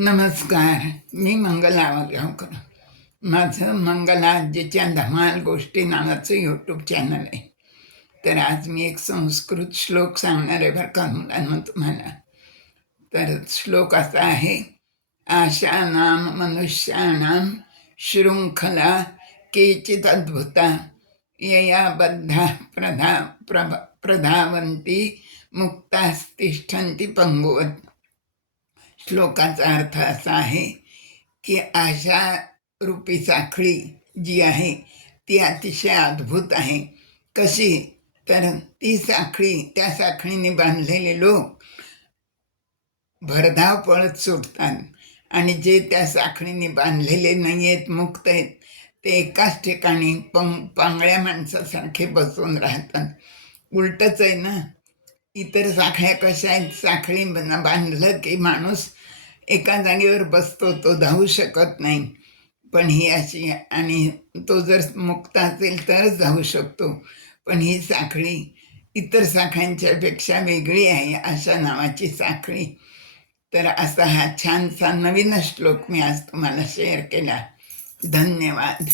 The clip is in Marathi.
नमस्कार. मी मंगला आवगावकर. माझं मंगला आजीच्या धमाल गोष्टी नावाचं यूट्यूब चॅनल आहे. तर आज मी एक संस्कृत श्लोक सांगणार आहे बरं का मुलांना तुम्हाला. तर श्लोक असा आहे, आशानां मनुष्याणां शृंखला केचित् अद्भुता यया बद्धाः प्रधावन्ति मुक्तास्तिष्ठन्ति पंगुवत्. श्लोकाचा अर्थ असा आहे की आशा रूपी साखळी जी आहे ती अतिशय अद्भुत आहे. कशी तर ती साखळी, त्या साखळीने बांधलेले लोक भरधाव पळत सुटतात आणि जे त्या साखळीने बांधलेले नाही आहेत, मुक्त आहेत, ते एकाच ठिकाणी पांगळ्या माणसासारखे बसून राहतात. उलटच आहे ना. इतर साखळ्या कशा आहेत, साखळींना बांधलं की माणूस एका जागेवर बसतो, तो धावू शकत नाही. पण ही अशी, आणि तो जर मुक्त असेल तरच धावू शकतो. पण ही साखळी इतर साखळ्यांच्यापेक्षा वेगळी आहे, आशा नावाची साखळी. तर असा हा छानसा नवीन श्लोक मी आज तुम्हाला शेअर केला. धन्यवाद.